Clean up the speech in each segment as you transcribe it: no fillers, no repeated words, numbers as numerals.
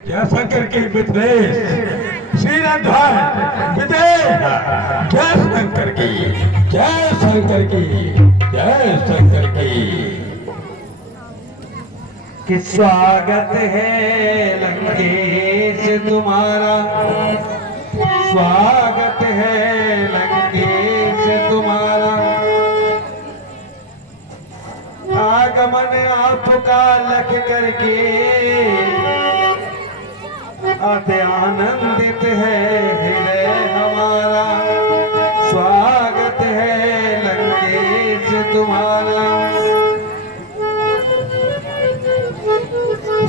जय शंकर की मित्रेश श्रीरंधार विदेश जय शंकर की जय शंकर की जय शंकर की। कि स्वागत है लंकेश तुम्हारा, स्वागत है लंकेश तुम्हारा। आगमन आपका लख करके अति आनंदित है हृदय हमारा। स्वागत है लंकेश तुम्हारा।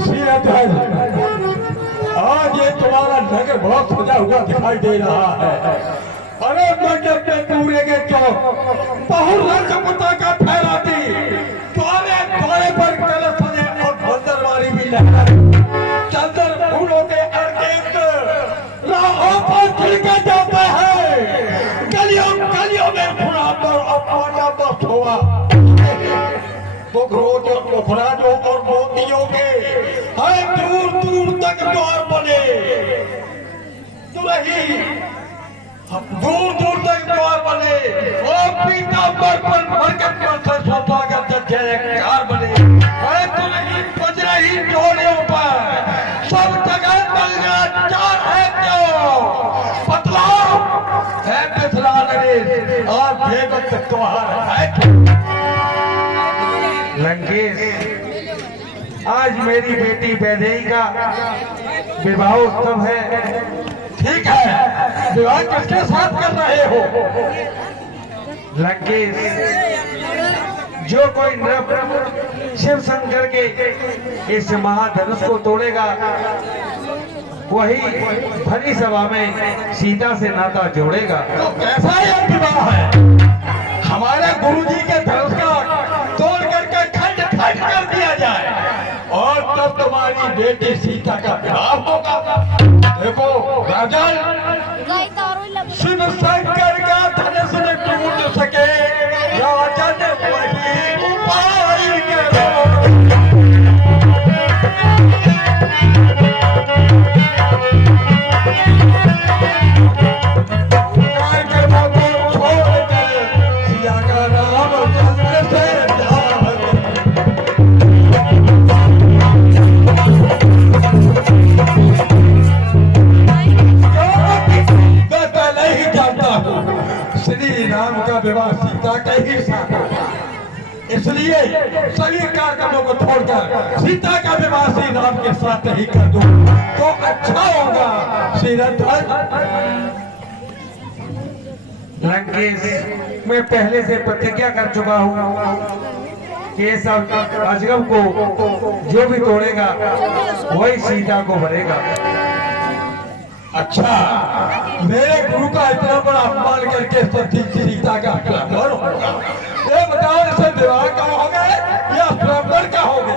श्रीरंधार आज ये तुम्हारा नगर बहुत सजा हुआ दिखाई दे रहा है। अरे मंडप में पूरे के चौक बहुत रंग का फहराती द्वारे द्वारे पर कलश सजे और बंदरवारी भी लहराए। चंदर फूलों के अर्केंद्र राहों पर खिलके जाते हैं। गलियों गलियों में फुलाकर और पाटा बस हुआ मुखराजों और मोतियों के हर दूर दूर तक द्वार बने। दुल्ही दूर दूर तक द्वार बने और पीतांबर पर मरकत पर से स्वागत जयकार बने। हर दुल्ही बज रही जोड़ियों पर सब जगह बलगा चार है क्यों बतलाओ है पिछला नरेश और बेगत त्योहार है। लंकेश, आज मेरी बेटी वैदेही का विवाह उत्सव है। ठीक है, विवाह किसके साथ कर रहे हो? लंकेश, जो कोई नृप शिव शंकर के इस महाधनुष को तोड़ेगा वही भरी सभा में सीता से नाता जोड़ेगा। तो कैसा यह विवाह है? हमारे गुरुजी के धनुष का तोड़ करके खंड खंड कर दिया जाए और तब तुम्हारी बेटी सीता का विवाह होगा। देखो राजन, शिव शंकर का धनुष न टूट सके, राजन वही उपाय करो। श्री राम का विवाह सीता के ही साथ होगा, इसलिए सभी कार्यक्रमों को छोड़कर सीता का विवाह श्री राम के साथ ही कर दो तो अच्छा होगा। श्रीरंधार, लंकेश, मैं पहले से प्रतिज्ञा कर चुका हूँ कि ये सब अजगम को जो भी तोड़ेगा वही सीता को भरेगा। अच्छा, मेरे गुरु का इतना बड़ा अपमान करके सती सीता का अपमान होगा। ये बताओ, इसे विवाह कहोगे या स्वयंवर कहोगे?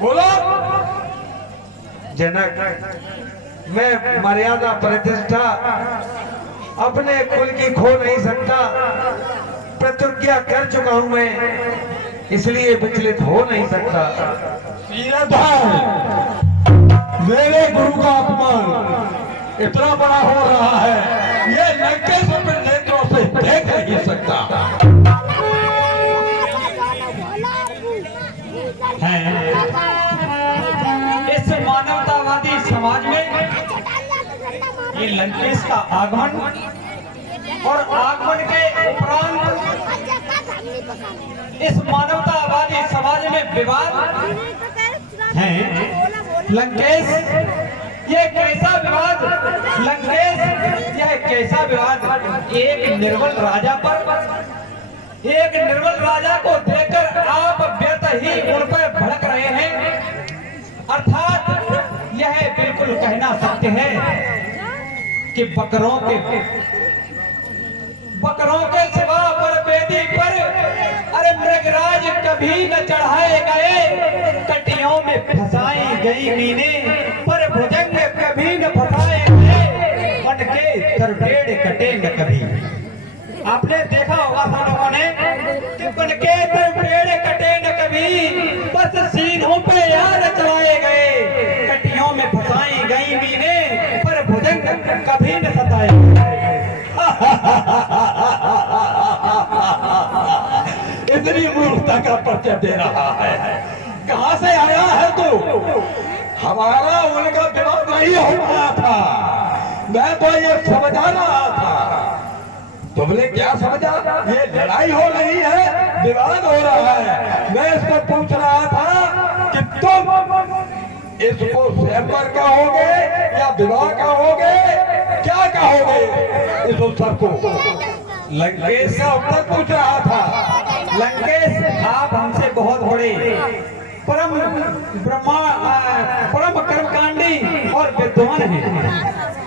बोलो। जनक, मैं मर्यादा प्रतिष्ठा अपने कुल की खो नहीं सकता। प्रतिज्ञा कर चुका हूं मैं, इसलिए विचलित हो नहीं सकता। श्रीरंधार, मेरे गुरु का अपमान इतना बड़ा हो रहा है, ये लंकेश अपने नेत्रों से देख नहीं सकता है। इस मानवतावादी समाज में ये लंकेश का आगमन और आगमन के उपरांत इस मानवतावादी समाज में विवाद है। लंकेश, ये कैसा विवाद? लंकेश, यह कैसा विवाद? एक निर्बल राजा पर, एक निर्बल राजा को देखकर आप व्यर्थ ही उन पर भड़क रहे हैं। अर्थात यह बिल्कुल कहना सत्य है कि बकरों के सिवा पर वेदी पर अरे मृगराज कभी न चढ़ाए गए। कटियों में फंसाई गई मीने पर भुजंग कभी न फंसाए गए। मन के तरपेड़ कटे न कभी। आपने देखा होगा सब लोगों ने कि मन के तरपेड़ कटे न कभी, बस सीनों पे यार चलाए गए। कभी न सताएगा। इतनी मूर्खता का परिचय दे रहा है, कहां से आया है तू? हमारा उनका विरोध नहीं हो रहा था, मैं तो ये समझा रहा था। तुमने क्या समझा? ये लड़ाई हो रही है, विवाद हो रहा है। मैं इसको पूछ रहा था कि तुम इसको स्वयंवर कहोगे या विवाह कहोगे, क्या कहोगे इस उत्सव को? लंकेश इसका उत्तर पूछ रहा था। लंकेश, आप हमसे बहुत बड़े परम कर्मकांडी और विद्वान हैं,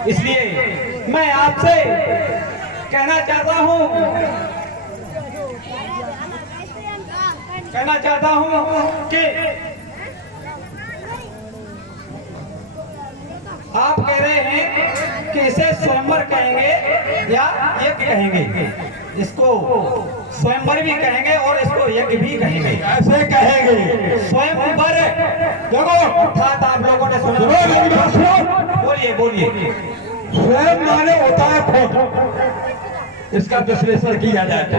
इसलिए मैं आपसे कहना चाहता हूं कि आप कह रहे हैं कि इसे स्वयंवर कहेंगे या यज्ञ कहेंगे। इसको स्वयंवर भी कहेंगे और इसको यज्ञ भी कहेंगे। ऐसे कहेंगे स्वयंवर देखो, अर्थात आप लोगों ने सुना। बोलिए। स्वयं माने होता है खुद, इसका विश्लेषण किया जाए तो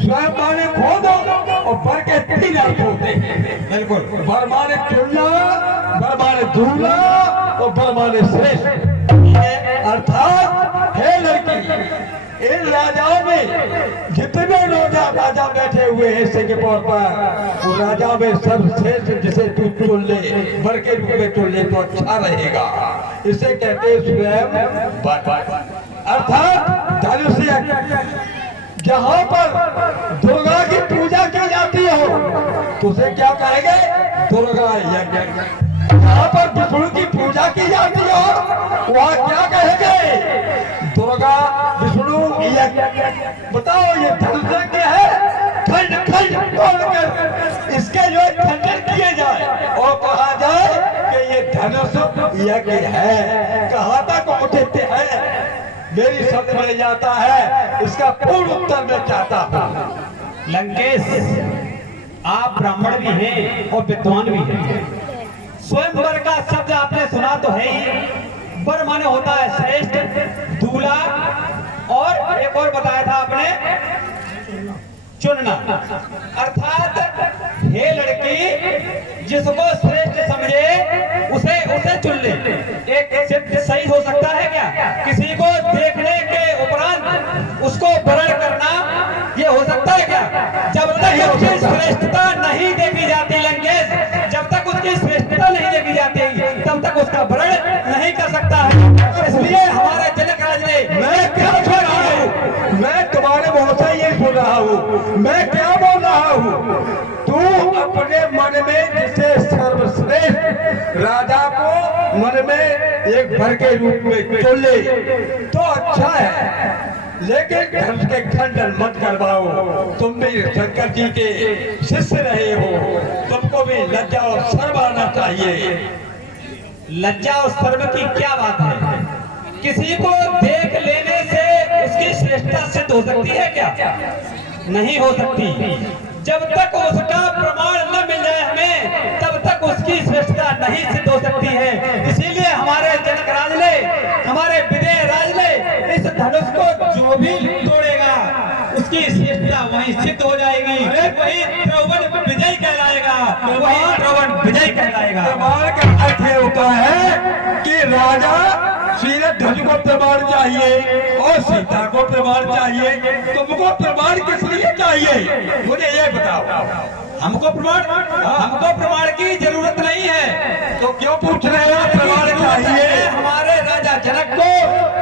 स्वयं माने खुद और वर के 3 अर्थ होते हैं। बिल्कुल। वर माने चुनना, वर माने दूल्हा और वर माने श्रेष्ठ। अर्थात हे लड़की, इन राजाओं में जितने राजा बैठे हुए हैं हिस्से के तौर पर, वो राजा में सर्वश्रेष्ठ जिसे तू चुन ले, वर के रूप में चुन ले तो अच्छा रहेगा। इसे कहते हैं स्वयं वर। अर्थात धनुष यज्ञ, जहाँ पर दुर्गा की पूजा की जाती हो तो उसे क्या कहेंगे? दुर्गा यज्ञ। जहाँ पर विष्णु की पूजा की जाती हो वहाँ क्या कहेंगे? दुर्गा विष्णु यज्ञ। बताओ, ये धनुष यज्ञ है, खंड तोड़कर इसके जो खंडन किए जाए और कहा जाए कि ये धनुष यज्ञ है। कहाँ तक उठते हैं मेरी समझ में जाता है, इसका पूर्ण उत्तर मैं चाहता हूँ। लंकेश, आप ब्राह्मण भी हैं और विद्वान भी हैं। स्वयंवर का शब्द आपने सुना तो है ही। वर माने होता है श्रेष्ठ, दूल्हा और एक और बताया था आपने, चुनना। अर्थात हे लड़की, जिसको श्रेष्ठ समझे उसे चुन ले। एक सिद्ध सही हो सकता है क्या? किसी को देखने के उपरांत उसको वरण करना ये हो सकता है क्या? जब तक उसकी श्रेष्ठता नहीं देखी जाती लंकेश, जब तक उसकी श्रेष्ठता नहीं देखी जाती तब तक उसका वरण नहीं कर सकता है। इसलिए हमारे जनक राज ने, मैं क्या सुन रहा हूँ? मैं तुम्हारे मुंह से ये सुन रहा हूँ, मैं क्या बोल रहा हूँ? तू अपने मन में जिसे सर्वश्रेष्ठ राजा को मन में एक भर के रूप में चुन ले तो अच्छा है, लेकिन धर्म के खंडन मत करवाओ। तुम भी शंकर जी के शिष्य रहे हो, तुमको भी लज्जा और शर्म आना चाहिए। लज्जा और शर्म की क्या बात है? किसी को देख लेने से उसकी श्रेष्ठता सिद्ध हो सकती है क्या? नहीं हो सकती। जब तक उसका प्रमाण न मिल जाए हमें, तब तक उसकी श्रेष्ठता नहीं सिद्ध हो सकती है। इसीलिए हमारे जनक राज ने, हमारे विजय राज ने इस धनुष को जो भी तोड़ेगा उसकी श्रेष्ठता वहीं सिद्ध हो जाएगी। वही त्रवण विजय कहलाएगा, वही त्रवण विजय कहलाएगा। प्रमाण का अर्थ ये होता है कि राजा सीरत ध्वज को प्रमाण चाहिए और सीता को प्रमाण चाहिए। तुमको प्रमाण किस लिए चाहिए मुझे ये बताओ। हमको प्रमाण की जरूरत नहीं है। तो क्यों पूछ रहे हो? प्रमाण चाहिए हमारे राजा जनक को,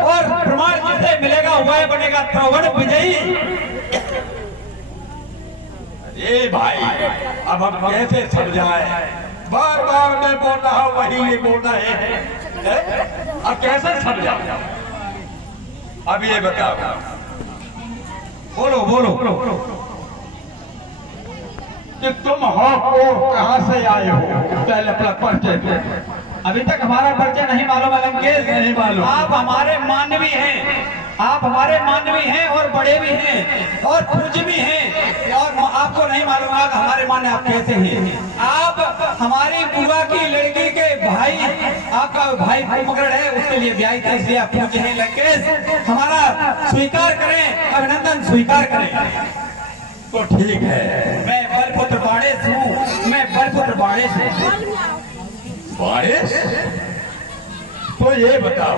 और प्रमाण जिससे मिलेगा वह बनेगा त्रवण विजयी। ए भाई, अब हम कैसे समझाए? बार बार मैं बोल रहा हूँ, वही ये बोल रहे हैं। अब कैसे समझा? अब ये बताओ, बोलो कि तुम हो कहाँ से आए हो? पहले अपना परिचय दो। अभी तक हमारा परिचय नहीं मालूम है लंकेश? नहीं मालूम। आप हमारे मानवी हैं, आप हमारे मानवी हैं और बड़े भी हैं और पूज्य भी हैं, और आपको नहीं मालूम है हमारे मान्य आप कैसे हैं। आप हमारी बुआ की लड़की के भाई, आपका भाई कुंभकर्ण है, उसके लिए ब्याही था, इसलिए आप पूजे हैं लंकेश, हमारा स्वीकार करें, अभिनंदन स्वीकार करें। तो ठीक है, मैं बलपुत्र बाणेश हूँ, मैं बलपुत्र बाणेश हूँ। बारिश, तो ये बताओ,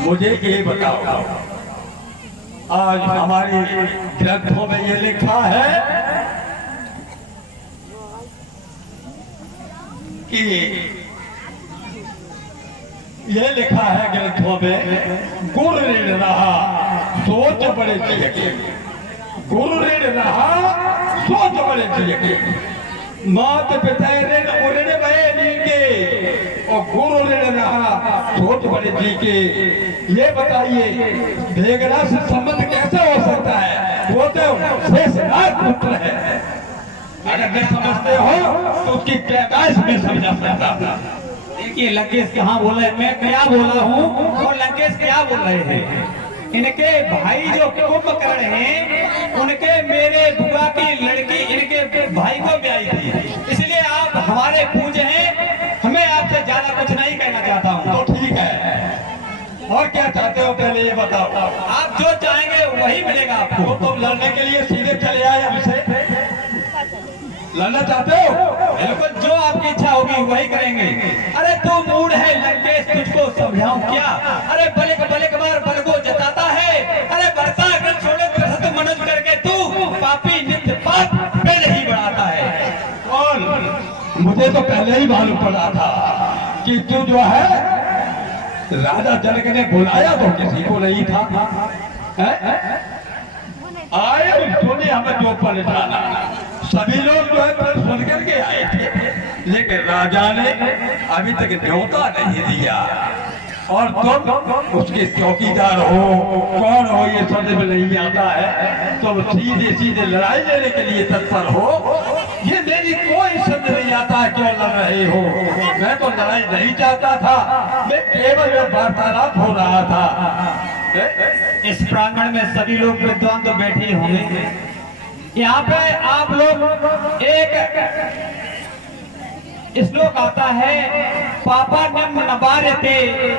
मुझे ये बताओ, आज हमारे ग्रंथों में ये लिखा है कि ये लिखा है ग्रंथों में, गुरु ऋण रहा सोच बड़े जियके, गुरु ऋण रहा सोच बड़े जियके, मात पिता ऋण उऋण भये नीके, और गुरु ऋण रहा सोच बड़े जी के। ये बताइए बेगरा से संबंध कैसे हो सकता है? वो तो शेषनाग पुत्र है। अगर नहीं समझते हो तो उसकी पैदाइश में समझा सकता। देखिए लंकेश कहाँ बोल रहे हैं, मैं क्या बोला हूँ और लंकेश क्या बोल रहे हैं। इनके भाई जो कुंभकर्ण हैं, उनके मेरे बुआ की लड़की इनके भाई को ब्याही थी, इसलिए आप हमारे पूजे हैं, हमें आपसे ज्यादा कुछ नहीं कहना चाहता हूँ। तो ठीक है, और क्या चाहते हो पहले ये बताओ। आप जो चाहेंगे वही मिलेगा आपको। तो तुम लड़ने के लिए सीधे चले आए हमसे, लड़ना चाहते हो? बिल्कुल, जो आपकी इच्छा होगी वही करेंगे। अरे तू मूड है लंकेश, तुझको समझाऊं क्या? अरे बलिक बलिक बार बल को जताता है, अरे बढ़ता अगर छोड़े तो मनोज करके तू पापी नित्य पाप पे नहीं बढ़ाता है। और मुझे तो पहले ही मालूम पड़ा था कि तू जो है राजा जनक ने बुलाया तो किसी को नहीं था, आए उन्होंने हमें जो पलटाना, सभी लोग जो है सुन करके आए थे, लेकिन राजा ने अभी तक न्योता नहीं दिया, और तुम उसके चौकीदार हो, कौन हो ये समझ में नहीं आता है, तुम सीधे सीधे लड़ाई लेने के लिए तत्पर हो, ये मेरी कोई समझ नहीं आता क्यों लड़ रहे हो। मैं तो लड़ाई नहीं चाहता था, मैं केवल वार्तालाप हो रहा था। इस प्रांगण में सभी लोग विद्वान तो बैठे ही होंगे, यहाँ पे आप लोग एक श्लोक आता है, पापा निम्न नबारते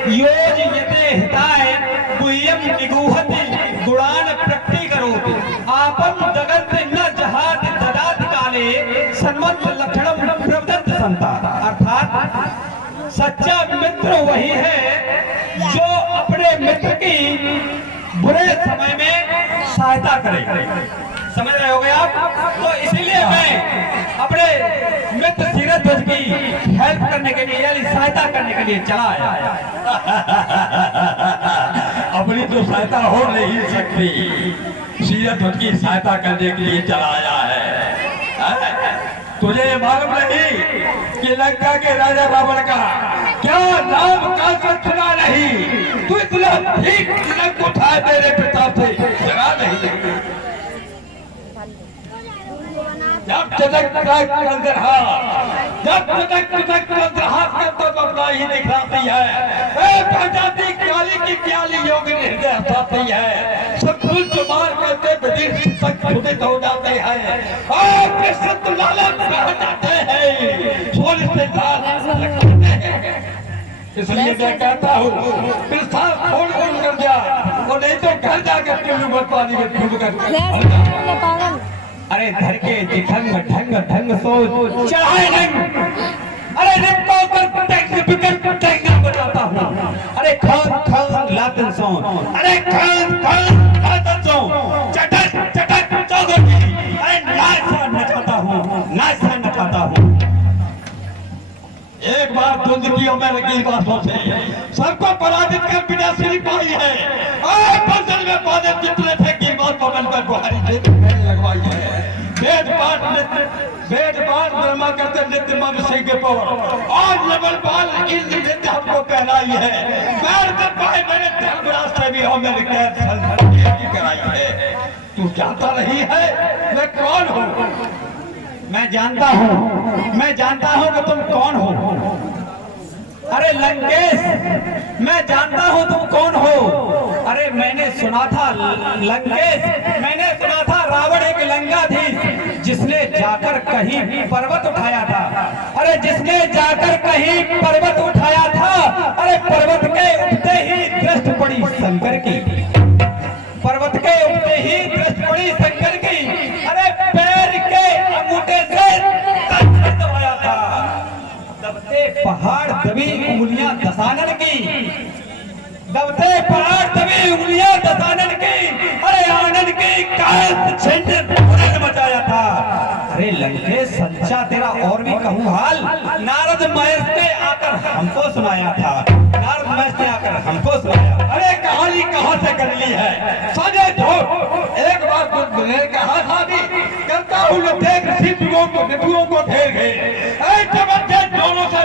योज यते हिताय गुह्यम निगूहति गुणान प्रकटी करोति आपम जगत न जहात ददात काले सन्मत लक्षणम प्रवदत संता। अर्थात सच्चा मित्र वही है जो अपने मित्र की बुरे समय में सहायता करे। समझ रहे होगे आप? तो इसीलिए मैं अपने मित्र सीरध्वज की हेल्प करने के लिए यानी सहायता करने के लिए चला आया। अपनी तो सहायता हो नहीं सकती, सीरध्वज की सहायता करने के लिए चला आया है। तुझे ये मालूम नहीं कि लंका के राजा रावण का क्या नाम का सुना नहीं? तू इतना ठीक तिलक उठाए मेरे पिता से जरा नहीं, जब तक तब अपना ही दिखाती है, प्रजाति काली की प्याली योगी हृदय हंसाती है, सब फूल चुमार करते विदित तक खुदित हो जाते हैं, और कृष्ण लालच में हो जाते हैं, सोल से लगते हैं। इसलिए मैं कहता हूँ विस्तार खोल खोल कर जा, और नहीं तो घर जाकर के पानी में डूब कर। अरे धर के दिखंग ढंग ढंग सो चढ़ाए ढंग, अरे निपटो कर टेंग बताता हूँ, अरे खान खान लातन सो, अरे खान खान लातन सो, चटक चटक चौगटी, अरे नाचा नचाता हूँ, नाचा नचाता हूँ। एक बार दुर्दगियों में लगी बातों से सबको पराजित कर विनाशिनी पाई है, और फसल में पौधे जितने थे गिरबान पवन पर बुहारी लगवाई है। वेद पाठ ब्रह्मा करते नित्य मन सिंह के पवर, और लेवल पाल इंद्र नित्य हमको कहलाई है, पैर कर पाए मैंने धर्मराज से भी हो मेरे कैद कराई है। तू जानता नहीं है मैं कौन हूँ? मैं जानता हूँ कि तुम कौन हो। अरे लंकेश, मैं जानता हूँ तुम कौन हो। अरे मैंने सुना था लंकेश, मैंने सुना था रावण एक लंकाधीश जिसने जाकर कहीं पर्वत उठाया था। अरे जिसने जाकर कहीं पर्वत उठाया था, अरे पहाड़ दबी उंगलियां दसानन की, दबते पहाड़ दबी उंगलियां दसानन की, अरे आनंद की कायद झंझट मचाया था। अरे लंकेश सच्चा तेरा और भी कहूँ हाल, नारद महेश ने आकर हमको सुनाया था, नारद महेश ने आकर हमको सुनाया। अरे कहानी कहाँ से कर ली है साजे धो। एक बार तुमने कहा था भी करता हूँ देख ऋषियों को घेर गए, दोनों से